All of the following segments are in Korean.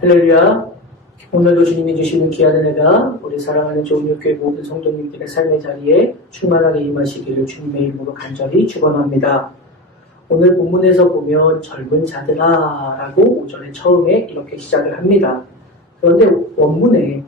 할렐루야. 오늘도 주님이 주시는 귀한 은혜가 우리 사랑하는 좋은교회 모든 성도님들의 삶의 자리에 충만하게 임하시기를 주님의 이름으로 간절히 축원합니다. 오늘 본문에서 보면 젊은 자들아 라고 오전에 처음에 이렇게 시작을 합니다. 그런데 원문에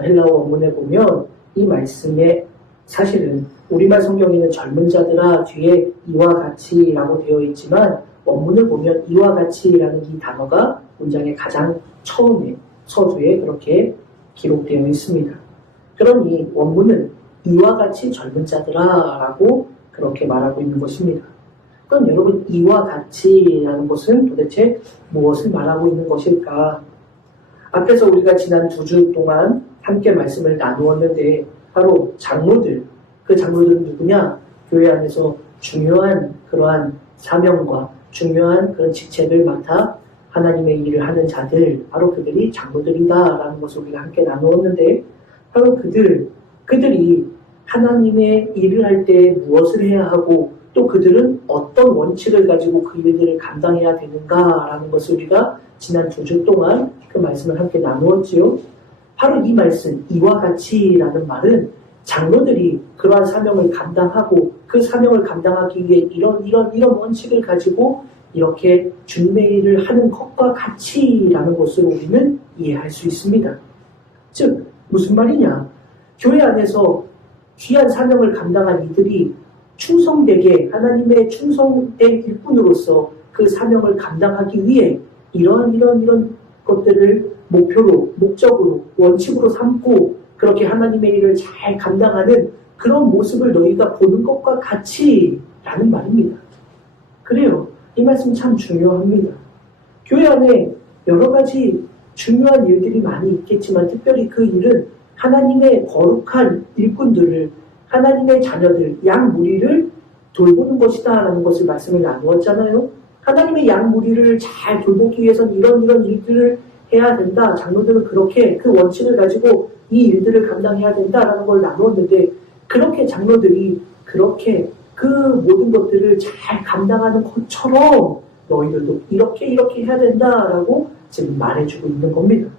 헬라어 원문에 보면 이 말씀에 사실은 우리말 성경에는 젊은 자들아 뒤에 이와 같이 라고 되어 있지만 원문을 보면 이와 같이라는 이 단어가 문장의 가장 처음에 서두에 그렇게 기록되어 있습니다. 그러니 원문은 이와 같이 젊은 자들아 라고 그렇게 말하고 있는 것입니다. 그럼 여러분 이와 같이라는 것은 도대체 무엇을 말하고 있는 것일까? 앞에서 우리가 지난 2주 동안 함께 말씀을 나누었는데 바로 장로들, 그 장로들은 누구냐? 교회 안에서 중요한 그러한 사명과 중요한 그런 직책을 맡아 하나님의 일을 하는 자들, 바로 그들이 장로들이다라는 것을 우리가 함께 나누었는데 바로 그들이 하나님의 일을 할 때 무엇을 해야 하고 또 그들은 어떤 원칙을 가지고 그 일들을 감당해야 되는가라는 것을 우리가 지난 2주 동안 그 말씀을 함께 나누었지요. 바로 이 말씀, 이와 같이라는 말은 장로들이 그러한 사명을 감당하고 그 사명을 감당하기 위해 이런 원칙을 가지고 이렇게 주님의 일을 하는 것과 같이라는 것으로 우리는 이해할 수 있습니다. 즉 무슨 말이냐? 교회 안에서 귀한 사명을 감당한 이들이 충성되게 하나님의 충성된 일꾼으로서 그 사명을 감당하기 위해 이런 것들을 목표로, 목적으로, 원칙으로 삼고 그렇게 하나님의 일을 잘 감당하는 그런 모습을 너희가 보는 것과 같이라는 말입니다. 그래요. 이 말씀 참 중요합니다. 교회 안에 여러 가지 중요한 일들이 많이 있겠지만 특별히 그 일은 하나님의 거룩한 일꾼들을, 하나님의 자녀들, 양 무리를 돌보는 것이다 라는 것을 말씀을 나누었잖아요. 하나님의 양 무리를 잘 돌보기 위해서는 이런 일들을 해야 된다. 장로들은 그렇게 그 원칙을 가지고 이 일들을 감당해야 된다라는 걸 나누었는데 그렇게 장로들이 그렇게 그 모든 것들을 잘 감당하는 것처럼 너희들도 이렇게 해야 된다라고 지금 말해주고 있는 겁니다.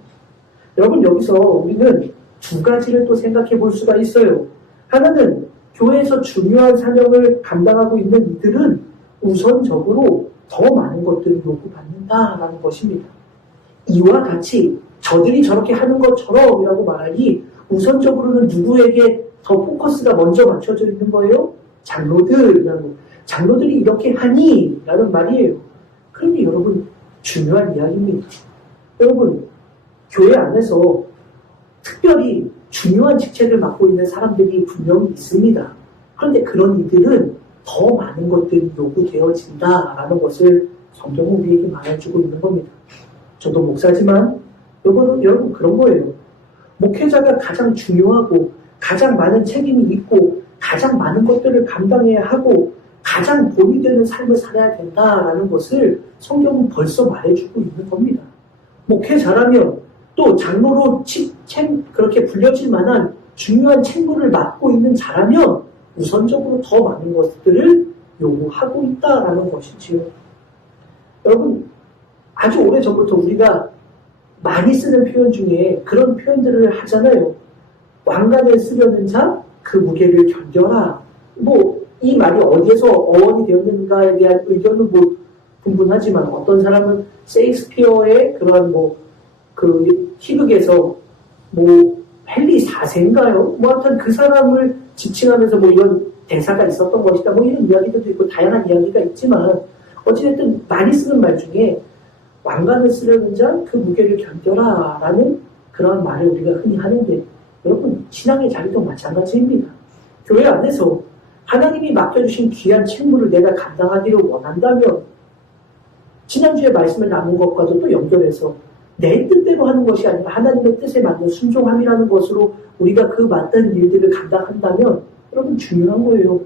여러분 여기서 우리는 2가지를 또 생각해 볼 수가 있어요. 하나는 교회에서 중요한 사명을 감당하고 있는 이들은 우선적으로 더 많은 것들을 요구받는다라는 것입니다. 이와 같이 저들이 저렇게 하는 것처럼 이라고 말하니 우선적으로는 누구에게 더 포커스가 먼저 맞춰져 있는 거예요? 장로들이 이렇게 하니? 라는 말이에요. 그런데 여러분 중요한 이야기입니다. 여러분 교회 안에서 특별히 중요한 직책을 맡고 있는 사람들이 분명히 있습니다. 그런데 그런 이들은 더 많은 것들이 요구되어진다라는 것을 성경은 우리에게 말해주고 있는 겁니다. 저도 목사지만 여러분 그런 거예요. 목회자가 가장 중요하고 가장 많은 책임이 있고 가장 많은 것들을 감당해야 하고 가장 본이 되는 삶을 살아야 된다라는 것을 성경은 벌써 말해주고 있는 겁니다. 목회자라면 또 장로로 그렇게 불려질 만한 중요한 책무를 맡고 있는 자라면 우선적으로 더 많은 것들을 요구하고 있다라는 것이지요. 여러분 아주 오래전부터 우리가 많이 쓰는 표현 중에 그런 표현들을 하잖아요. 왕관을 쓰려는 자 그 무게를 견뎌라. 이 말이 어디에서 어원이 되었는가에 대한 의견은 분분하지만 어떤 사람은 셰익스피어의 그런 그 희극에서 헨리 4세인가요? 하여튼 그 사람을 지칭하면서 이런 대사가 있었던 것이다. 이런 이야기들도 있고 다양한 이야기가 있지만 어찌됐든 많이 쓰는 말 중에 왕관을 쓰려는 자 그 무게를 견뎌라 라는 그런 말을 우리가 흔히 하는데 여러분 신앙의 자리도 마찬가지입니다. 교회 안에서 하나님이 맡겨주신 귀한 책무를 내가 감당하기를 원한다면 지난주에 말씀을 나눈 것과도 또 연결해서 내 뜻대로 하는 것이 아니라 하나님의 뜻에 맞는 순종함이라는 것으로 우리가 그 맡은 일들을 감당한다면 여러분 중요한 거예요.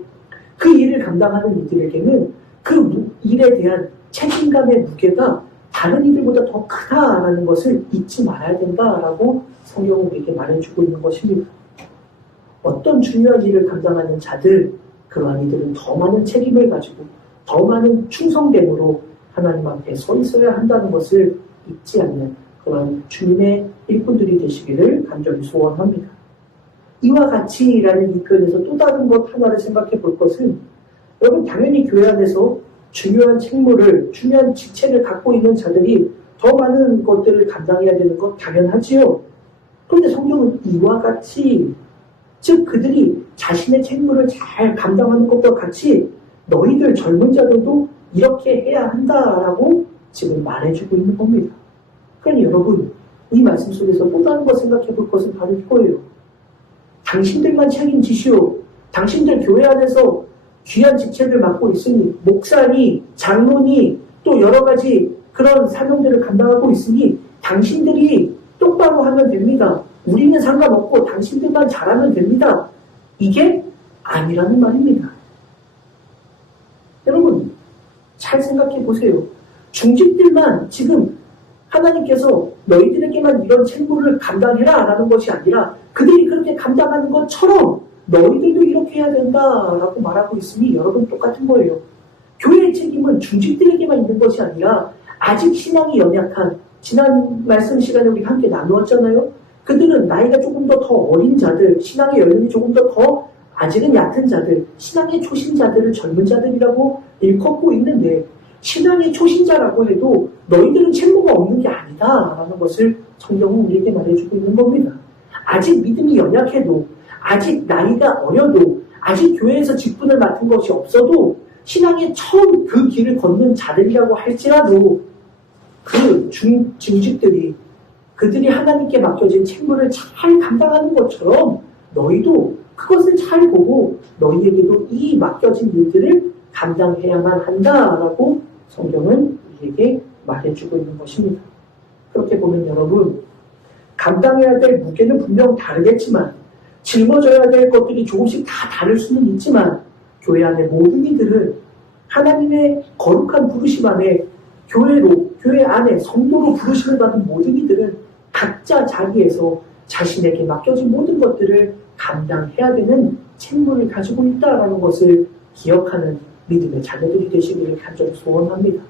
그 일을 감당하는 이들에게는 그 일에 대한 책임감의 무게가 다른 이들보다 더 크다라는 것을 잊지 말아야 된다라고 성경은 우리에게 말해주고 있는 것입니다. 어떤 중요한 일을 감당하는 자들, 그러한 이들은 더 많은 책임을 가지고 더 많은 충성됨으로 하나님 앞에 서 있어야 한다는 것을 잊지 않는 그런 주님의 일꾼들이 되시기를 간절히 소원합니다. 이와 같이라는 이 표현에서 또 다른 것 하나를 생각해 볼 것은, 여러분 당연히 교회 안에서 중요한 책무를, 중요한 직책을 갖고 있는 자들이 더 많은 것들을 감당해야 되는 것 당연하지요. 그런데 성경은 이와 같이, 즉 그들이 자신의 책무를 잘 감당하는 것과 같이 너희들 젊은 자들도 이렇게 해야 한다라고 지금 말해주고 있는 겁니다. 그러니 여러분, 이 말씀 속에서 또 다른 것 생각해 볼 것은 바로 이거예요. 당신들만 책임지시오. 당신들 교회 안에서 귀한 직책을 맡고 있으니, 목사니, 장로니, 또 여러 가지 그런 사명들을 감당하고 있으니 당신들이 똑바로 하면 됩니다. 우리는 상관없고 당신들만 잘하면 됩니다. 이게 아니라는 말입니다. 여러분, 잘 생각해 보세요. 중직들만 지금 하나님께서 너희들에게만 이런 책무를 감당해라 라는 것이 아니라 그들이 그렇게 감당하는 것처럼 너희들도 이렇게 해야 된다라고 말하고 있으니 여러분 똑같은 거예요. 교회의 책임은 중직들에게만 있는 것이 아니라 아직 신앙이 연약한, 지난 말씀 시간에 우리 함께 나누었잖아요. 그들은 나이가 조금 더 어린 자들, 신앙의 연륜이 조금 더 아직은 얕은 자들, 신앙의 초신자들을 젊은 자들이라고 일컫고 있는데, 신앙의 초신자라고 해도 너희들은 책무가 없는 게 아니다 라는 것을 성경은 우리에게 말해주고 있는 겁니다. 아직 믿음이 연약해도, 아직 나이가 어려도, 아직 교회에서 직분을 맡은 것이 없어도 신앙의 처음 그 길을 걷는 자들이라고 할지라도 그 중직들이 그들이 하나님께 맡겨진 책무를 잘 감당하는 것처럼 너희도 그것을 잘 보고 너희에게도 이 맡겨진 일들을 감당해야만 한다라고 성경은 우리에게 말해주고 있는 것입니다. 그렇게 보면 여러분, 감당해야 될 무게는 분명 다르겠지만, 짊어져야 될 것들이 조금씩 다 다를 수는 있지만, 교회 안에 모든 이들은 하나님의 거룩한 부르심 안에 교회 안에 성도로 부르심을 받은 모든 이들은 각자 자기에서 자신에게 맡겨진 모든 것들을 감당해야 되는 책무를 가지고 있다는 것을 기억하는 믿음의 자녀들이 되시기를 간절히 소원합니다.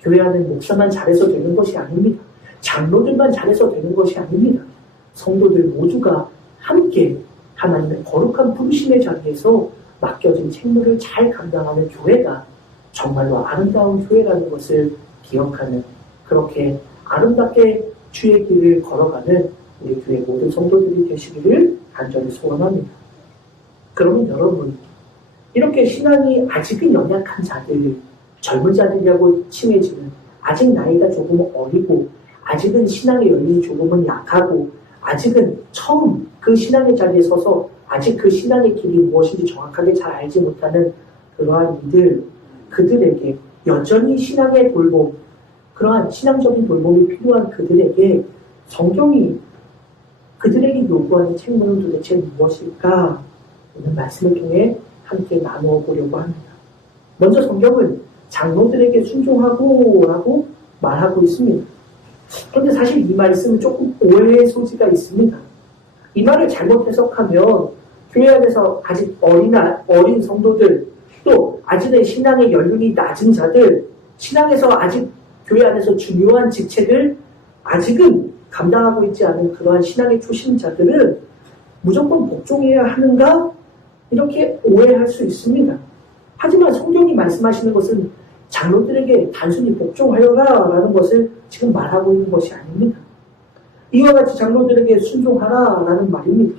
교회 안은 목사만 잘해서 되는 것이 아닙니다. 장로들만 잘해서 되는 것이 아닙니다. 성도들 모두가 함께 하나님의 거룩한 부르심의 자리에서 맡겨진 책무를 잘 감당하는 교회가 정말로 아름다운 교회라는 것을 기억하는, 그렇게 아름답게 주의 길을 걸어가는 우리 교회 모든 성도들이 되시기를 간절히 소원합니다. 그러면 여러분, 이렇게 신앙이 아직은 연약한 자들, 젊은 자들이라고 칭해지는, 아직 나이가 조금 어리고 아직은 신앙의 연륜이 조금은 약하고 아직은 처음 그 신앙의 자리에 서서 아직 그 신앙의 길이 무엇인지 정확하게 잘 알지 못하는 그러한 이들, 그들에게 여전히 신앙의 돌봄, 그러한 신앙적인 돌봄이 필요한 그들에게 성경이 그들에게 요구하는 책무는 도대체 무엇일까? 오늘 말씀을 통해 함께 나누어 보려고 합니다. 먼저 성경은 장로들에게 순종하고 라고 말하고 있습니다. 그런데 사실 이 말씀은 조금 오해의 소지가 있습니다. 이 말을 잘못 해석하면 교회 안에서 아직 어린 성도들, 또 아직은 신앙의 연륜이 낮은 자들, 신앙에서 아직 교회 안에서 중요한 직책을 아직은 감당하고 있지 않은 그러한 신앙의 초신자들은 무조건 복종해야 하는가? 이렇게 오해할 수 있습니다. 하지만 성경이 말씀하시는 것은 장로들에게 단순히 복종하여라 라는 것을 지금 말하고 있는 것이 아닙니다. 이와 같이 장로들에게 순종하라 라는 말입니다.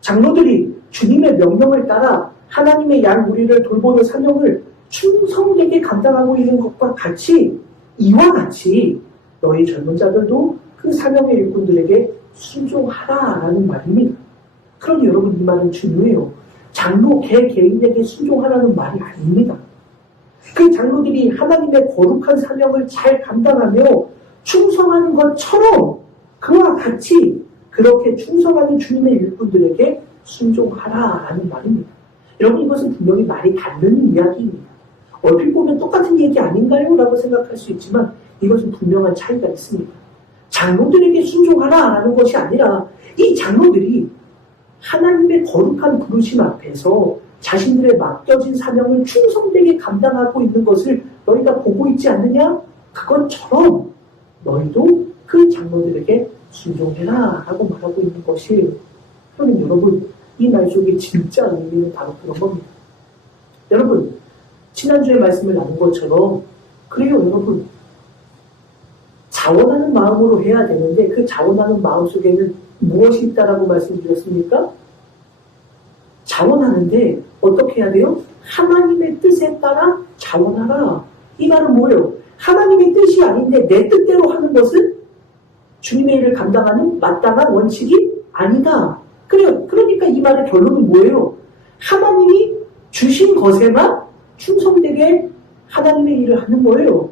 장로들이 주님의 명령을 따라 하나님의 양 무리를 돌보는 사명을 충성되게 감당하고 있는 것과 같이, 이와 같이 너희 젊은 자들도 그 사명의 일꾼들에게 순종하라 라는 말입니다. 그러니 여러분, 이 말은 중요해요. 장로 개인에게 순종하라는 말이 아닙니다. 그 장로들이 하나님의 거룩한 사명을 잘 감당하며 충성하는 것처럼 그와 같이 그렇게 충성하는 주님의 일꾼들에게 순종하라라는 말입니다. 여러분, 이것은 분명히 말이 다른 이야기입니다. 얼핏 보면 똑같은 얘기 아닌가요? 라고 생각할 수 있지만 이것은 분명한 차이가 있습니다. 장로들에게 순종하라라는 것이 아니라 이 장로들이 하나님의 거룩한 부르심 앞에서 자신들의 맡겨진 사명을 충성되게 감당하고 있는 것을 너희가 보고 있지 않느냐? 그것처럼 너희도 그 장로들에게 순종해라 라고 말하고 있는 것이, 그러면 여러분 이 말 속에 진짜 의미는 바로 그런 겁니다. 여러분 지난주에 말씀을 나눈 것처럼 그래요. 여러분 자원하는 마음으로 해야 되는데 그 자원하는 마음 속에는 무엇이 있다라고 말씀드렸습니까? 자원하는데 어떻게 해야 돼요? 하나님의 뜻에 따라 자원하라. 이 말은 뭐예요? 하나님의 뜻이 아닌데 내 뜻대로 하는 것은 주님의 일을 감당하는 마땅한 원칙이 아니다. 그래요. 그러니까 이 말의 결론은 뭐예요? 하나님이 주신 것에만 충성되게 하나님의 일을 하는 거예요.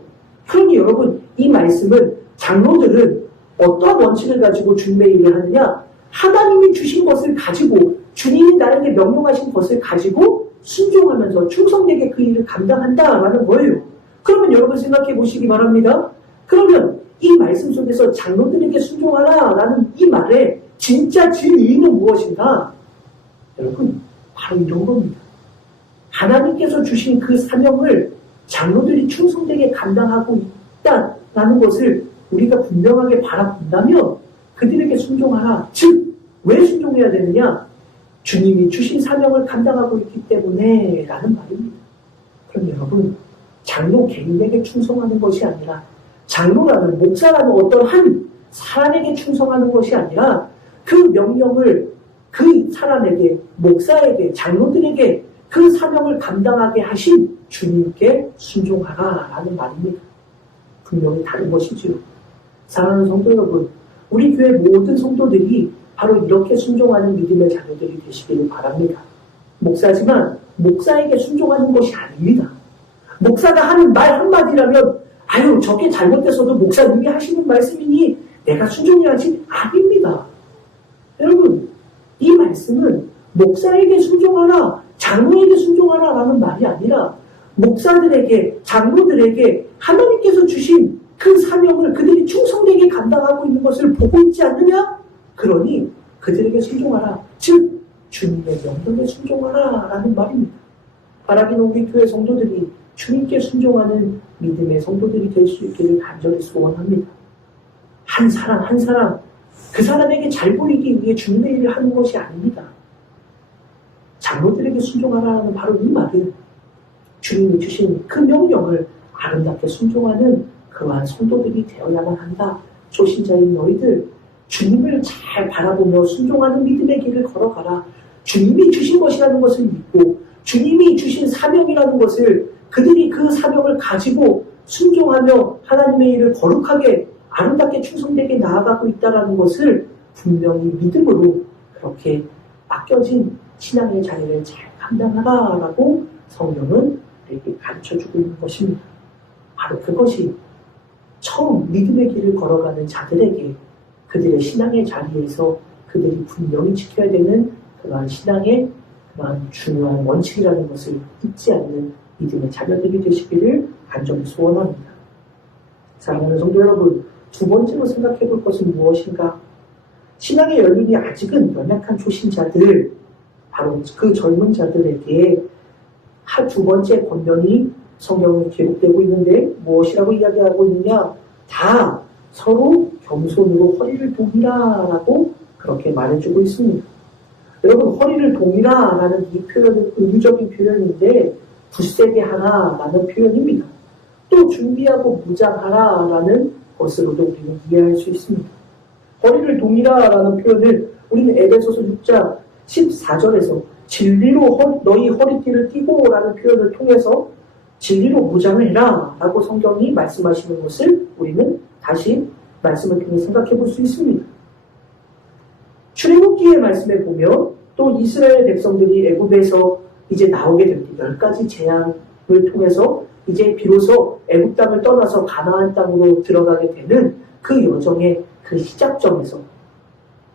그러니 여러분 이 말씀은 장로들은 어떠한 원칙을 가지고 주님의 일을 하느냐? 하나님이 주신 것을 가지고 주님이 나에게 명령하신 것을 가지고 순종하면서 충성되게 그 일을 감당한다라는 거예요. 그러면 여러분 생각해 보시기 바랍니다. 그러면 이 말씀 속에서 장로들에게 순종하라라는 이 말의 진짜 진의는 무엇인가? 여러분 바로 이런 겁니다. 하나님께서 주신 그 사명을 장로들이 충성되게 감당하고 있다라는 것을 우리가 분명하게 바라본다면 그들에게 순종하라. 즉, 왜 순종해야 되느냐? 주님이 주신 사명을 감당하고 있기 때문에 라는 말입니다. 그럼 여러분, 장로 개인에게 충성하는 것이 아니라 장로라는 목사라는 어떤 한 사람에게 충성하는 것이 아니라 그 명령을 그 사람에게, 목사에게, 장로들에게 그 사명을 감당하게 하신 주님께 순종하라 라는 말입니다. 분명히 다른 것이지요. 사랑하는 성도 여러분, 우리 교회 모든 성도들이 바로 이렇게 순종하는 믿음의 자녀들이 되시기를 바랍니다. 목사지만 목사에게 순종하는 것이 아닙니다. 목사가 하는 말 한마디라면 아유 저게 잘못돼서도 목사님이 하시는 말씀이니 내가 순종해야지 아닙니다. 여러분 이 말씀은 목사에게 순종하라, 장로에게 순종하라 라는 말이 아니라 목사들에게, 장로들에게 하나님께서 주신 그 사명을 그들이 충성되게 감당하고 있는 것을 보고 있지 않느냐? 그러니 그들에게 순종하라. 즉 주님의 명령에 순종하라 라는 말입니다. 바라기는 우리 교회 성도들이 주님께 순종하는 믿음의 성도들이 될 수 있기를 간절히 소원합니다. 한 사람 한 사람 그 사람에게 잘 보이기 위해 주님의 일을 하는 것이 아닙니다. 장로들에게 순종하라는 바로 이 말은 주님이 주신 그 명령을 아름답게 순종하는 그러한 성도들이 되어야만 한다. 초신자인 너희들 주님을 잘 바라보며 순종하는 믿음의 길을 걸어가라. 주님이 주신 것이라는 것을 믿고 주님이 주신 사명이라는 것을 그들이 그 사명을 가지고 순종하며 하나님의 일을 거룩하게 아름답게 충성되게 나아가고 있다는 것을 분명히 믿음으로 그렇게 맡겨진 신앙의 자리를 잘 감당하라라고 성경은 우리에게 가르쳐주고 있는 것입니다. 바로 그것이 처음 믿음의 길을 걸어가는 자들에게 그들의 신앙의 자리에서 그들이 분명히 지켜야 되는 그러한 신앙의 그러한 중요한 원칙이라는 것을 잊지 않는 믿음의 자녀들이 되시기를 간절히 소원합니다. 사랑하는 성도 여러분, 두 번째로 생각해 볼 것은 무엇인가? 신앙의 열림이 아직은 연약한 초신자들, 바로 그 젊은 자들에게 두 번째 권면이 성경에 기록되고 있는데 무엇이라고 이야기하고 있느냐? 다 서로 겸손으로 허리를 동이라라고 그렇게 말해주고 있습니다. 여러분 허리를 동이라라는 이 표현은 의류적인 표현인데 굳세게 하라라는 표현입니다. 또 준비하고 무장하라라는 것으로도 우리는 이해할 수 있습니다. 허리를 동이라라는 표현을 우리는 에베소서 6장 14절에서 진리로 너희 허리띠를 띠고 라는 표현을 통해서 진리로 무장을 해라 라고 성경이 말씀하시는 것을 우리는 다시 말씀을 통해 생각해 볼 수 있습니다. 출애굽기의 말씀에 보면 또 이스라엘 백성들이 애굽에서 이제 나오게 됩니다. 10가지 재앙을 통해서 이제 비로소 애굽 땅을 떠나서 가나안 땅으로 들어가게 되는 그 여정의 그 시작점에서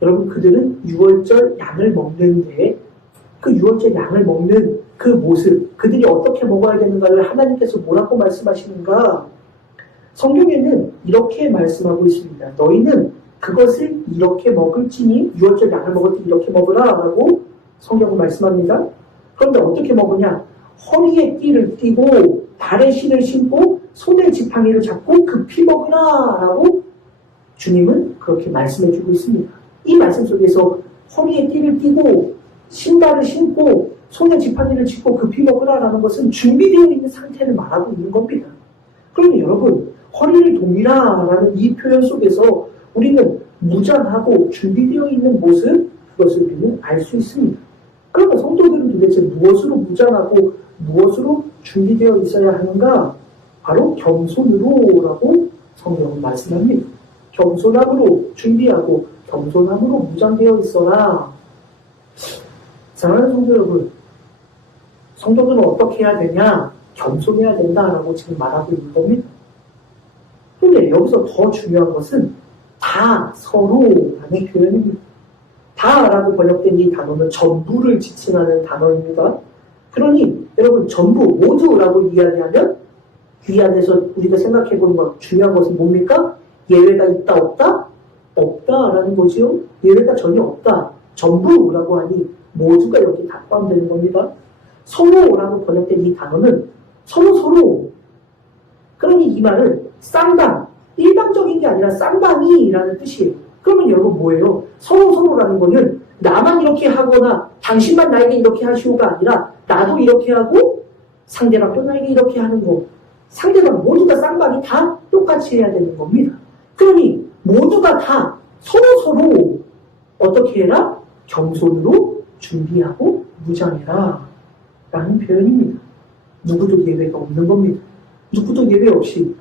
여러분 그들은 유월절 양을 먹는데 그 유월절 양을 먹는 그 모습, 그들이 어떻게 먹어야 되는가를 하나님께서 뭐라고 말씀하시는가? 성경에는 이렇게 말씀하고 있습니다. 너희는 그것을 이렇게 먹을지니 유월절 양을 먹을 때 이렇게 먹으라 라고 성경은 말씀합니다. 그런데 어떻게 먹으냐? 허리에 띠를 띠고 발에 신을 신고 손에 지팡이를 잡고 급히 먹으라 라고 주님은 그렇게 말씀해주고 있습니다. 이 말씀 속에서 허리에 띠를 띠고 신발을 신고 손에 지팡이를 짚고 급히 먹으라라는 것은 준비되어 있는 상태를 말하고 있는 겁니다. 그러면 여러분, 허리를 동이라라는 이 표현 속에서 우리는 무장하고 준비되어 있는 모습, 그것을 우리는 알 수 있습니다. 그러면 성도들은 도대체 무엇으로 무장하고 무엇으로 준비되어 있어야 하는가? 바로 겸손으로라고 성경은 말씀합니다. 겸손함으로 준비하고 겸손함으로 무장되어 있어라. 사랑하는 성도 여러분, 성도들은 어떻게 해야 되냐? 겸손해야 된다라고 지금 말하고 있는 겁니다. 그런데 여기서 더 중요한 것은 다 서로라는 표현입니다. 다라고 번역된 이 단어는 전부를 지칭하는 단어입니다. 그러니 여러분 전부, 모두라고 이야기하면 이 안에서 우리가 생각해보는 것 중요한 것은 뭡니까? 예외가 있다 없다? 없다라는 거지요. 예외가 전혀 없다. 전부라고 하니 모두가 여기 다 포함되는 겁니다. 서로라고 번역된 이 단어는 서로. 그러니 이 말은 쌍방, 일방적인 게 아니라 쌍방이라는 뜻이에요. 그러면 여러분 뭐예요? 서로라는 거는 나만 이렇게 하거나 당신만 나에게 이렇게 하시오가 아니라 나도 이렇게 하고 상대방도 나에게 이렇게 하는 거. 상대방 모두가 쌍방이 다 똑같이 해야 되는 겁니다. 그러니 모두가 다 서로 어떻게 해라? 겸손으로 준비하고 무장해라 라는 표현입니다. 누구도 예외가 없는 겁니다. 누구도 예외 없이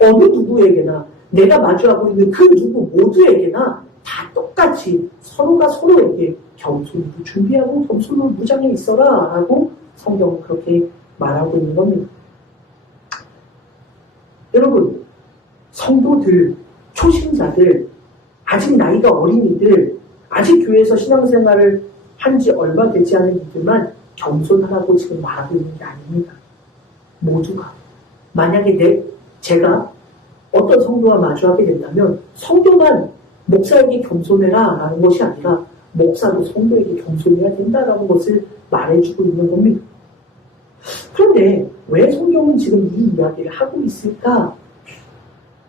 어느 누구에게나 내가 마주하고 있는 그 누구 모두에게나 다 똑같이 서로가 서로에게 겸손으로 준비하고 겸손으로 무장해 있어라 라고 성경은 그렇게 말하고 있는 겁니다. 여러분, 성도들, 초신자들, 아직 나이가 어린이들, 아직 교회에서 신앙생활을 한 지 얼마 되지 않은 이들만 겸손하라고 지금 말하고 있는 게 아닙니다. 모두가. 만약에 제가 어떤 성도와 마주하게 된다면 성도만 목사에게 겸손해라 라는 것이 아니라 목사도 성도에게 겸손해야 된다라는 것을 말해주고 있는 겁니다. 그런데 왜 성경은 지금 이 이야기를 하고 있을까?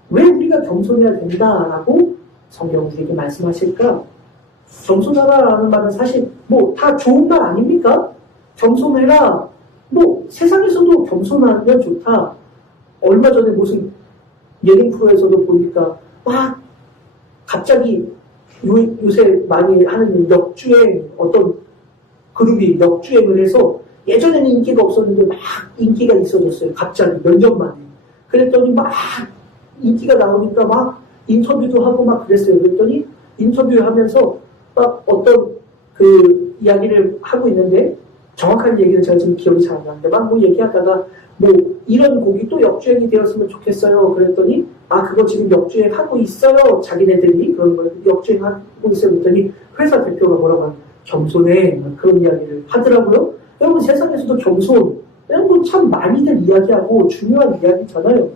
왜 우리가 겸손해야 된다라고 성경은 우리에게 말씀하실까? 겸손하라라는 말은 사실 다 좋은 말 아닙니까? 겸손해라. 세상에서도 겸손하면 좋다. 얼마 전에 무슨 예능 프로에서도 보니까 막 갑자기 요새 많이 하는 역주행 어떤 그룹이 역주행을 해서 예전에는 인기가 없었는데 막 인기가 있어졌어요. 갑자기 몇 년 만에. 그랬더니 막 인기가 나오니까 막 인터뷰도 하고 막 그랬어요. 그랬더니 인터뷰하면서 막 어떤 그 이야기를 하고 있는데 정확한 얘기는 제가 지금 기억이 잘 안 나는데 막 얘기하다가 이런 곡이 또 역주행이 되었으면 좋겠어요. 그랬더니 그거 지금 역주행하고 있어요. 자기네들이 그런 걸 역주행하고 있어요. 그랬더니 회사 대표가 뭐라고 하면 겸손해. 그런 이야기를 하더라고요. 여러분 세상에서도 겸손 이런 참 많이들 이야기하고 중요한 이야기잖아요.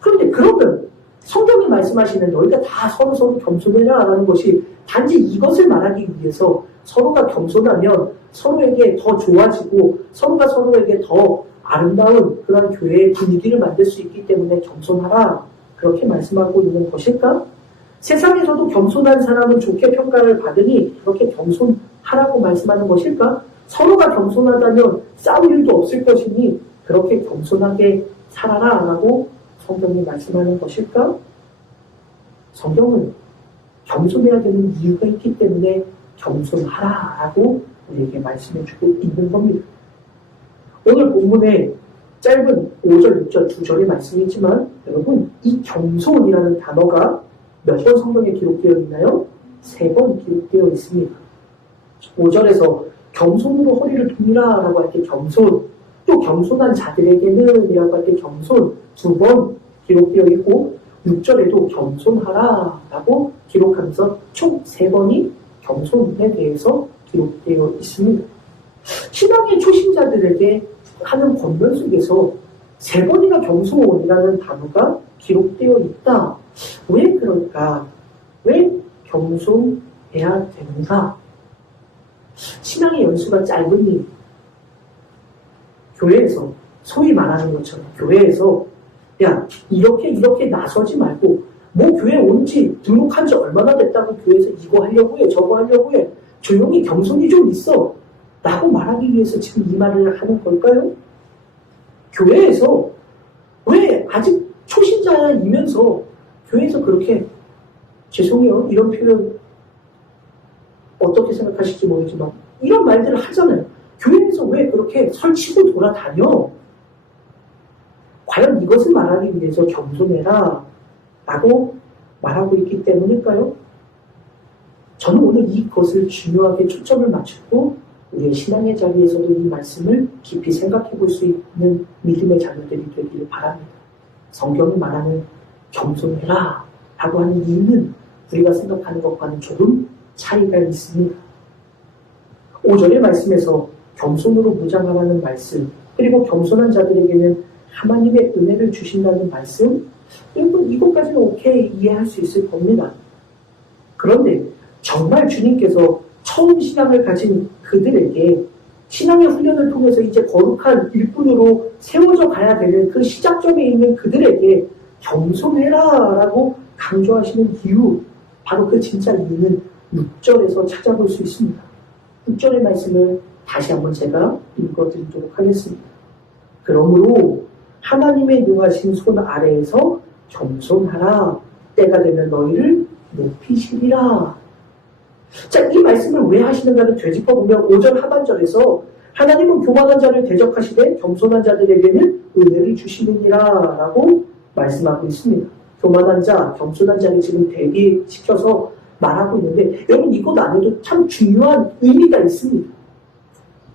그런데 그러면 성경이 말씀하시는 너희가 다 서로 겸손해라라는 것이 단지 이것을 말하기 위해서 서로가 겸손하면 서로에게 더 좋아지고 서로가 서로에게 더 아름다운 그런 교회의 분위기를 만들 수 있기 때문에 겸손하라 그렇게 말씀하고 있는 것일까? 세상에서도 겸손한 사람은 좋게 평가를 받으니 그렇게 겸손하라고 말씀하는 것일까? 서로가 겸손하다면 싸울 일도 없을 것이니 그렇게 겸손하게 살아라 라고 성경이 말씀하는 것일까? 성경은 겸손해야 되는 이유가 있기 때문에 겸손하라 라고 우리에게 말씀해주고 있는 겁니다. 오늘 본문에 짧은 5절, 6절, 2절의 말씀이지만 여러분 이 겸손이라는 단어가 몇 번 성경에 기록되어 있나요? 3번 기록되어 있습니다. 5절에서 겸손으로 허리를 동이라 라고 할 때 겸손, 또 겸손한 자들에게는 이라고 할 때 겸손 2번 기록되어 있고 6절에도 겸손하라 라고 기록하면서 총 3번이 겸손에 대해서 기록되어 있습니다. 신앙의 초신자들에게 하는 권면 속에서 3번이나 겸손이라는 단어가 기록되어 있다. 왜 그럴까? 왜 겸손해야 되는가? 신앙의 연수가 짧으니 교회에서 소위 말하는 것처럼 교회에서 이렇게 나서지 말고 뭐 교회 온지 등록한 지 얼마나 됐다고 교회에서 이거 하려고 해 저거 하려고 해 조용히 겸손이 좀 있어 라고 말하기 위해서 지금 이 말을 하는 걸까요? 교회에서 왜 아직 초신자이면서 교회에서 그렇게 죄송해요 이런 표현 어떻게 생각하실지 모르지만 이런 말들을 하잖아요. 교회에서 왜 그렇게 설치고 돌아다녀? 과연 이것을 말하기 위해서 겸손해라 라고 말하고 있기 때문일까요? 저는 오늘 이것을 중요하게 초점을 맞추고 우리의 신앙의 자리에서도 이 말씀을 깊이 생각해 볼 수 있는 믿음의 자녀들이 되기를 바랍니다. 성경이 말하는 겸손해라 라고 하는 이유는 우리가 생각하는 것과는 조금 차이가 있습니다. 5절의 말씀에서 겸손으로 무장하라는 말씀 그리고 겸손한 자들에게는 하나님의 은혜를 주신다는 말씀 여러분 이것까지는 오케이 이해할 수 있을 겁니다. 그런데 정말 주님께서 처음 신앙을 가진 그들에게 신앙의 훈련을 통해서 이제 거룩한 일꾼으로 세워져 가야 되는 그 시작점에 있는 그들에게 겸손해라 라고 강조하시는 이유 바로 그 진짜 이유는 6절에서 찾아볼 수 있습니다. 6절의 말씀을 다시 한번 제가 읽어드리도록 하겠습니다. 그러므로 하나님의 능하신 손 아래에서 겸손하라 때가 되면 너희를 높이시리라. 자, 이 말씀을 왜 하시는가를 되짚어보면 5절 하반절에서 하나님은 교만한 자를 대적하시되 겸손한 자들에게는 은혜를 주시느니라 라고 말씀하고 있습니다. 교만한 자, 겸손한 자를 지금 대비시켜서 말하고 있는데 여러분 이것 안에도 참 중요한 의미가 있습니다.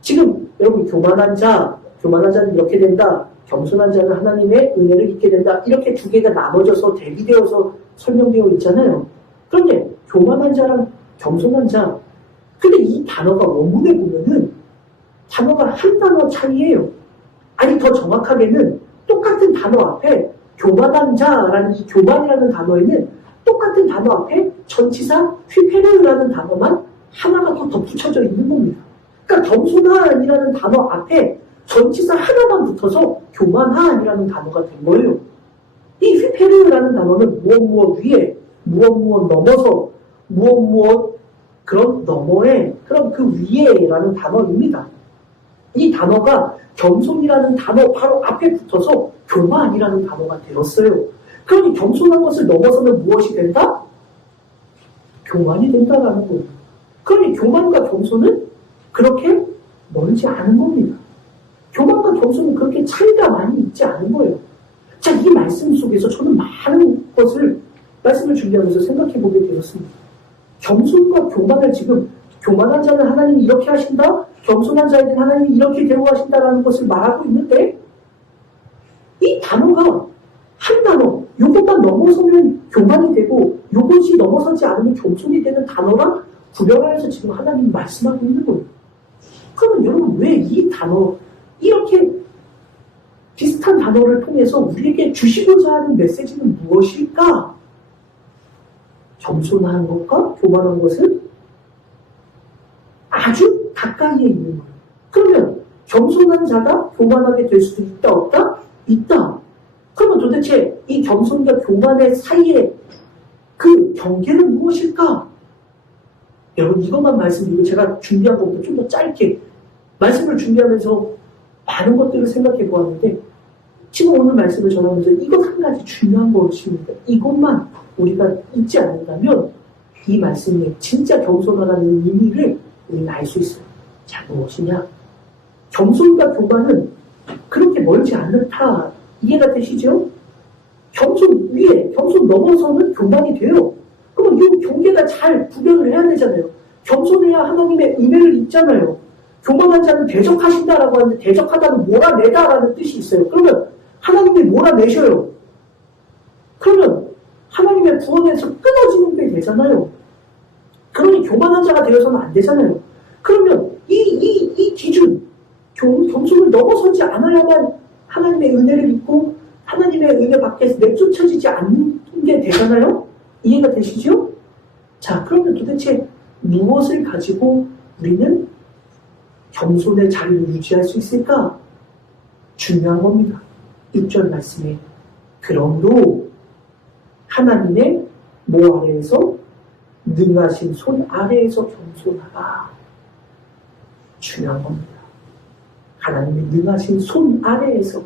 지금 여러분 교만한 자는 이렇게 된다. 겸손한 자는 하나님의 은혜를 입게 된다. 이렇게 두 개가 나눠져서 대비되어서 설명되어 있잖아요. 그런데 교만한 자랑 겸손한 자 근데 이 단어가 원문에 보면은 단어가 한 단어 차이예요. 아니 더 정확하게는 똑같은 단어 앞에 교만한 자라는 이 교만이라는 단어에는 똑같은 단어 앞에 전치사 휘페르라는 단어만 하나가 더 덧붙여져 있는 겁니다. 그러니까 겸손한이라는 단어 앞에 전치사 하나만 붙어서 교만한이라는 단어가 된 거예요. 이 휘페르라는 단어는 무엇 위에 무엇 넘어서 무엇 그런 너머에 그런 그 위에라는 단어입니다. 이 단어가 겸손이라는 단어 바로 앞에 붙어서 교만이라는 단어가 되었어요. 그러니 겸손한 것을 넘어서면 무엇이 된다? 교만이 된다라는 거예요. 그러니 교만과 겸손은 그렇게 멀지 않은 겁니다. 교만과 겸손은 그렇게 차이가 많이 있지 않은 거예요. 자, 이 말씀 속에서 저는 많은 것을 말씀을 준비하면서 생각해 보게 되었습니다. 겸손과 교만을 지금 교만한 자는 하나님이 이렇게 하신다, 겸손한 자에게는 하나님이 이렇게 대우하신다라는 것을 말하고 있는데 이 단어가 한 단어, 요것만 넘어서면 교만이 되고 요것이 넘어서지 않으면 겸손이 되는 단어랑 구별하여서 지금 하나님이 말씀하고 있는 거예요. 그러면 여러분 왜 이 단어 이렇게 비슷한 단어를 통해서 우리에게 주시고자 하는 메시지는 무엇일까? 겸손한 것과 교만한 것은 아주 가까이에 있는 거예요. 그러면 겸손한 자가 교만하게 될 수도 있다 없다? 있다. 그러면 도대체 이 겸손과 교만의 사이에 그 경계는 무엇일까? 여러분 이것만 말씀드리고 제가 준비한 것보다 좀 더 짧게 말씀을 준비하면서 많은 것들을 생각해 보았는데 지금 오늘 말씀을 전하면서 이것 한 가지 중요한 것입니다. 이것만 우리가 잊지 않는다면 이 말씀의 진짜 겸손하다는 의미를 우리는 알 수 있어요. 자, 무엇이냐? 겸손과 교만은 그렇게 멀지 않다. 이해가 되시죠? 겸손 위에, 겸손 넘어서는 교만이 돼요. 그럼 이 경계가 잘 구별을 해야 되잖아요. 겸손해야 하나님의 은혜를 입잖아요. 교만한 자는 대적하신다라고 하는데 대적하다는 몰아내다라는 뜻이 있어요. 그러면 하나님이 몰아내셔요. 그러면 하나님의 구원에서 끊어지는 게 되잖아요. 그러니 교만한 자가 되어서는 안 되잖아요. 그러면 이 기준, 겸손을 넘어서지 않아야만 하나님의 은혜를 입고 하나님의 은혜 밖에서 내쫓아지지 않는 게 되잖아요. 이해가 되시죠? 자, 그러면 도대체 무엇을 가지고 우리는 겸손의 자리를 유지할 수 있을까? 중요한 겁니다. 6절 말씀에 그러므로 하나님의 뭐 아래에서? 능하신 손 아래에서 겸손하라. 중요한 겁니다. 하나님의 능하신 손 아래에서.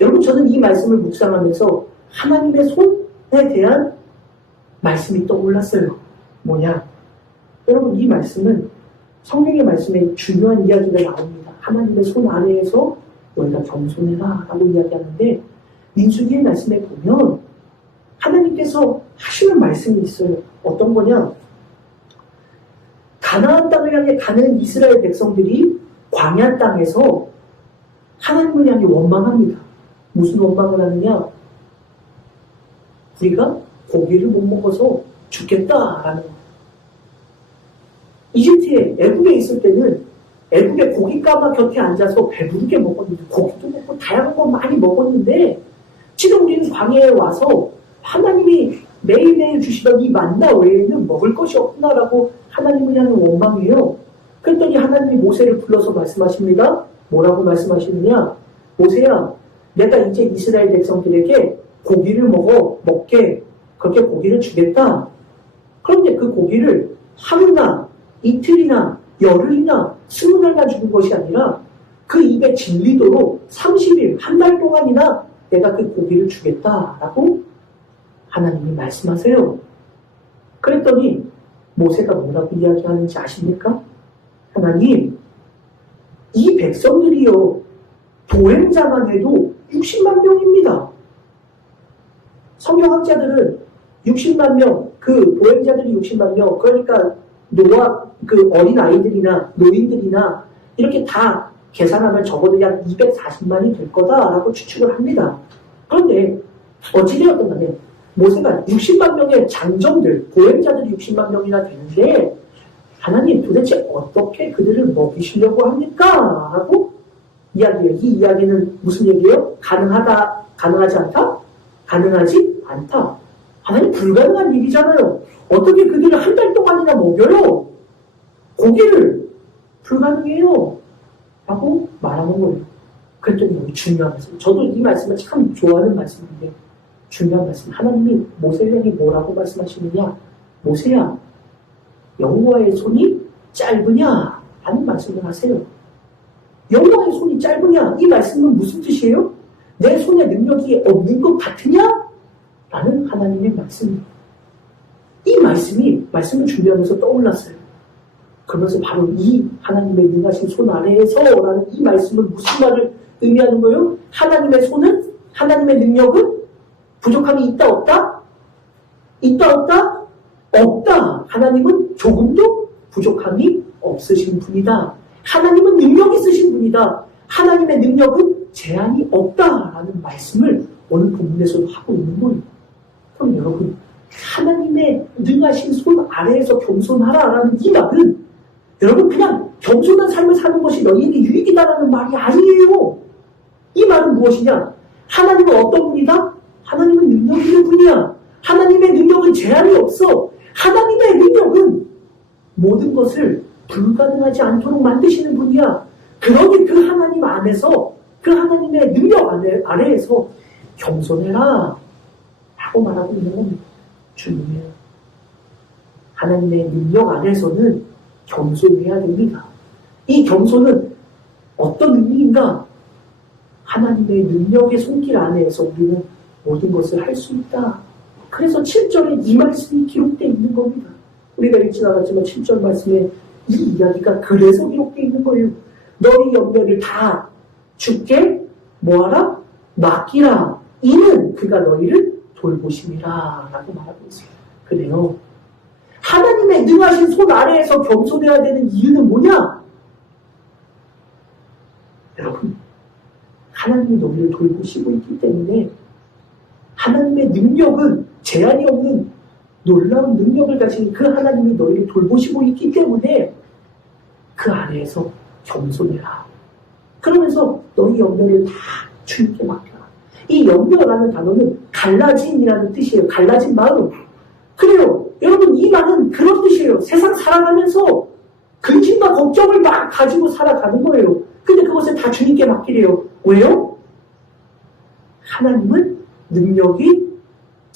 여러분, 저는 이 말씀을 묵상하면서 하나님의 손에 대한 말씀이 떠올랐어요. 뭐냐? 여러분, 이 말씀은 성경의 말씀에 중요한 이야기가 나옵니다. 하나님의 손 아래에서 너희가 겸손해라 라고 이야기하는데, 민수기의 말씀에 보면 하나님께서 하시는 말씀이 있어요. 어떤 거냐? 가나안 땅을 향해 가는 이스라엘 백성들이 광야 땅에서 하나님을 향해 원망합니다. 무슨 원망을 하느냐? 우리가 고기를 못 먹어서 죽겠다라는 거예요. 이집트에, 애국에 있을 때는 애국의 고깃가마 곁에 앉아서 배부르게 먹었는데, 고기도 먹고 다양한 거 많이 먹었는데, 지금 우리는 광야에 와서 하나님이 매일매일 주시던 이 만나 외에는 먹을 것이 없구나라고 하나님을 향해 원망해요. 그랬더니 하나님이 모세를 불러서 말씀하십니다. 뭐라고 말씀하시느냐? 모세야, 내가 이제 이스라엘 백성들에게 고기를 먹게 그렇게 고기를 주겠다. 그런데 그 고기를 하루나 이틀이나 열흘이나 20날만 주는 것이 아니라 그 입에 질리도록 30일, 한 달 동안이나 내가 그 고기를 주겠다라고 하나님이 말씀하세요. 그랬더니 모세가 뭐라고 이야기하는지 아십니까? 하나님, 이 백성들이요, 보행자만 해도 60만 명입니다. 성경학자들은 60만 명, 그 보행자들이 60만 명, 그러니까 노아, 그 어린 아이들이나 노인들이나 이렇게 다 계산하면 적어도 약 240만이 될 거다라고 추측을 합니다. 그런데 어찌되었든 간에 모세가 60만 명의 장정들, 보행자들이 60만 명이나 되는데 하나님 도대체 어떻게 그들을 먹이시려고 합니까? 라고 이야기해요. 이 이야기는 무슨 얘기예요? 가능하다, 가능하지 않다? 가능하지 않다. 하나님 불가능한 일이잖아요. 어떻게 그들을 한 달 동안이나 먹여요? 고기를 불가능해요. 라고 말하는 거예요. 그랬더니 너무 중요한 말씀. 저도 이 말씀을 참 좋아하는 말씀인데 중요한 말씀. 하나님이 모세를 향해 뭐라고 말씀하시느냐? 모세야, 여호와의 손이 짧으냐? 라는 말씀을 하세요. 여호와의 손이 짧으냐? 이 말씀은 무슨 뜻이에요? 내 손에 능력이 없는 것 같으냐? 라는 하나님의 말씀입니다. 이 말씀을 준비하면서 떠올랐어요. 그러면서 바로 이 하나님의 능하신 손 아래에서 라는 이 말씀은 무슨 말을 의미하는 거예요? 하나님의 손은, 하나님의 능력은 부족함이 있다 없다? 있다 없다? 없다. 하나님은 조금도 부족함이 없으신 분이다. 하나님은 능력 있으신 분이다. 하나님의 능력은 제한이 없다라는 말씀을 오늘 본문에서도 하고 있는 거예요. 그럼 여러분, 하나님의 능하신 손 아래에서 겸손하라라는 이 말은 여러분 그냥 겸손한 삶을 사는 것이 너희에게 유익이다라는 말이 아니에요. 이 말은 무엇이냐? 하나님은 어떤 분이다? 하나님은 능력 있는 분이야. 하나님의 능력은 제한이 없어. 하나님의 능력은 모든 것을 불가능하지 않도록 만드시는 분이야. 그러니 그 하나님 안에서, 그 하나님의 능력 아래에서 겸손해라 라고 말하고 있는 겁니다. 중요해요. 하나님의 능력 안에서는 겸손해야 됩니다. 이 겸손은 어떤 의미인가? 하나님의 능력의 손길 안에서 우리는 모든 것을 할 수 있다. 그래서 7절에 이 말씀이 기록되어 있는 겁니다. 우리가 읽지 않았지만 7절 말씀에 이 이야기가 그래서 기록되어 있는 거예요. 너희 염려를 다 주께 뭐하라? 맡기라. 이는 그가 너희를 돌보심이라 라고 말하고 있어요. 그래요. 하나님의 능하신 손 아래에서 겸손해야 되는 이유는 뭐냐? 여러분, 하나님이 너희를 돌보시고 있기 때문에 하나님의 능력은 제한이 없는 놀라운 능력을 가진 그 하나님이 너희를 돌보시고 있기 때문에 그 아래에서 겸손해라. 그러면서 너희 염려를 다 주님께 맡겨라. 이 염려라는 단어는 갈라짐이라는 뜻이에요. 갈라진 마음. 그래요. 여러분, 이 말은 그런 뜻이에요. 세상 살아가면서 근심과 걱정을 막 가지고 살아가는 거예요. 근데 그것을 다 주님께 맡기래요. 왜요? 하나님은 능력이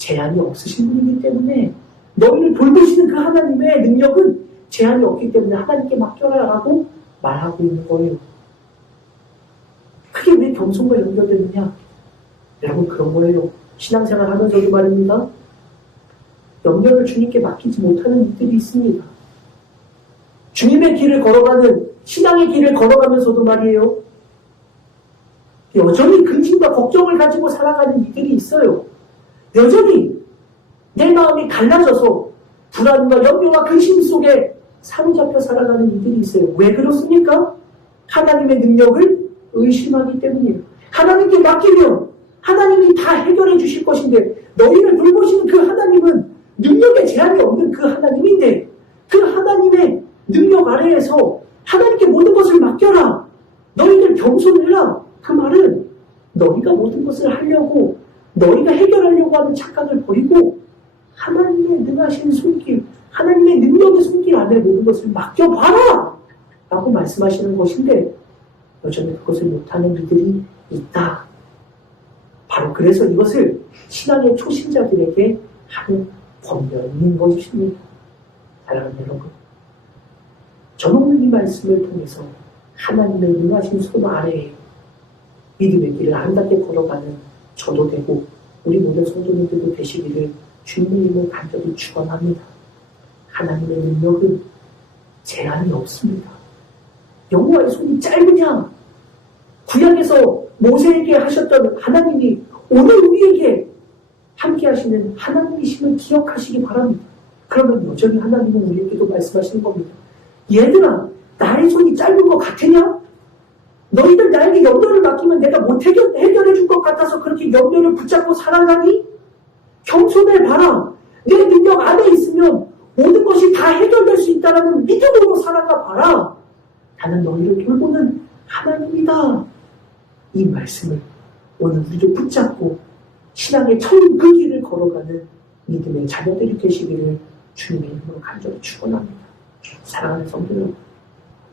제한이 없으신 분이기 때문에 너희를 돌보시는 그 하나님의 능력은 제한이 없기 때문에 하나님께 맡겨라라고 말하고 있는 거예요. 그게 왜 겸손과 연결되느냐? 여러분, 그런 거예요. 신앙생활 하면서도 말입니다. 염려를 주님께 맡기지 못하는 이들이 있습니다. 주님의 길을 걸어가는, 신앙의 길을 걸어가면서도 말이에요. 여전히 근심과 걱정을 가지고 살아가는 이들이 있어요. 여전히 내 마음이 갈라져서 불안과 염려와 근심 속에 사로잡혀 살아가는 이들이 있어요. 왜 그렇습니까? 하나님의 능력을 의심하기 때문이에요. 하나님께 맡기면 하나님이 다 해결해 주실 것인데, 너희를 돌보시는 그 하나님은 능력에 제한이 없는 그 하나님인데, 그 하나님의 능력 아래에서 하나님께 모든 것을 맡겨라. 너희들 겸손해라. 그 말은 너희가 모든 것을 하려고, 너희가 해결하려고 하는 착각을 버리고 하나님의 능하신 손길, 하나님의 능력의 손길 안에 모든 것을 맡겨봐라! 라고 말씀하시는 것인데, 여전히 그것을 못하는 이들이 있다. 바로 그래서 이것을 신앙의 초신자들에게 하는 권면인 것입니다. 사랑하는 여러분, 저는 오늘 이 말씀을 통해서 하나님의 능하신 손 아래에 믿음의 길을 아름답게 걸어가는 저도 되고 우리 모든 성도님들도 되시기를 주님의 이름을 간절히 축원합니다. 하나님의 능력은 제한이 없습니다. 여호와의 손이 짧으냐? 구약에서 모세에게 하셨던 하나님이 오늘 우리에게 함께 하시는 하나님이심을 기억하시기 바랍니다. 그러면 여전히 하나님은 우리에게도 말씀하시는 겁니다. 얘들아, 나의 손이 짧은 것 같으냐? 너희들 나에게 염려를 맡기면 내가 못 해결해 줄 것 같아서 그렇게 염려를 붙잡고 살아가니? 겸손해봐라. 내 능력 안에 있으면 모든 것이 다 해결될 수 있다는 믿음으로 살아가 봐라. 나는 너희를 돌보는 하나님이다. 이 말씀을 오늘 우리도 붙잡고 신앙의 처음 그 길을 걸어가는 믿음의 자녀들이 되시기를 주님의 이름으로 간절히 축원합니다. 사랑하는 성도 여러분,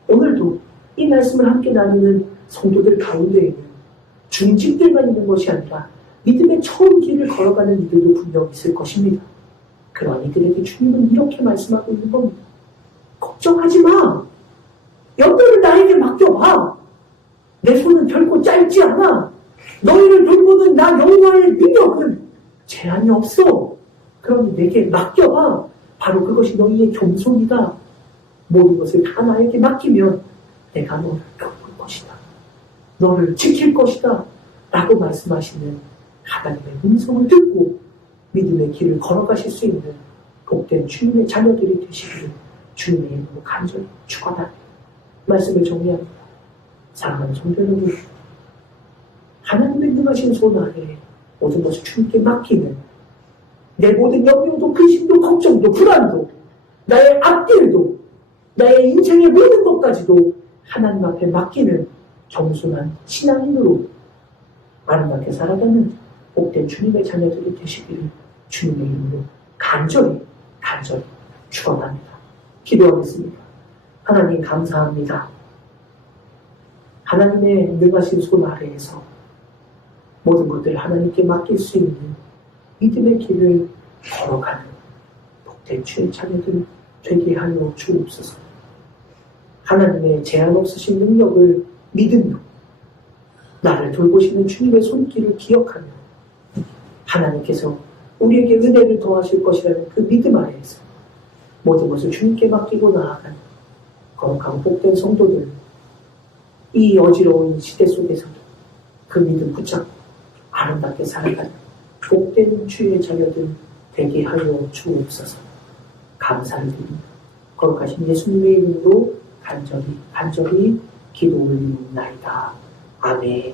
오늘도 이 말씀을 함께 나누는 성도들 가운데에는 중직들만 있는 것이 아니라 믿음의 처음 길을 걸어가는 이들도 분명 있을 것입니다. 그러한 이들에게 주님은 이렇게 말씀하고 있는 겁니다. 걱정하지 마. 염려를 나에게 맡겨봐. 내 손은 결코 짧지 않아. 너희를 돌보는 나 여호와의 능력은 제한이 없어. 그러니 내게 맡겨봐. 바로 그것이 너희의 겸손이다. 모든 것을 다 나에게 맡기면 내가 너를 돌볼 것이다. 너를 지킬 것이다. 라고 말씀하시는 하나님의 음성을 듣고 믿음의 길을 걸어가실 수 있는 복된 주님의 자녀들이 되시기를 주님의 이름으로 간절히 축원합니다. 말씀을 정리합니다. 사랑하는 성도 여러분, 하나님의 능하신 손 아래 모든 것을 주님께 맡기는 내 모든 염려도 근심도 걱정도 불안도 나의 앞길도 나의 인생의 모든 것까지도 하나님 앞에 맡기는 겸손한 신앙인으로 아름답게 살아가는 복된 주님의 자녀들이 되시기를 주님의 이름으로 간절히 축원합니다. 기도하겠습니다. 하나님 감사합니다. 하나님의 능하신 손 아래에서 모든 것들을 하나님께 맡길 수 있는 믿음의 길을 걸어가는 복된 주의 자녀들 되게 하여 주옵소서. 하나님의 제한 없으신 능력을 믿으며 나를 돌보시는 주님의 손길을 기억하며 하나님께서 우리에게 은혜를 더하실 것이라는 그 믿음 아래에서 모든 것을 주님께 맡기고 나아가는 거룩하고 복된 성도들, 이 어지러운 시대 속에서도 그 믿음 붙잡고 아름답게 살아가는 복된 주의 자녀들 되게 하여 주옵소서. 감사를 드립니다. 거룩하신 예수님의 이름으로 간절히 기도 올리옵나이다. 아멘.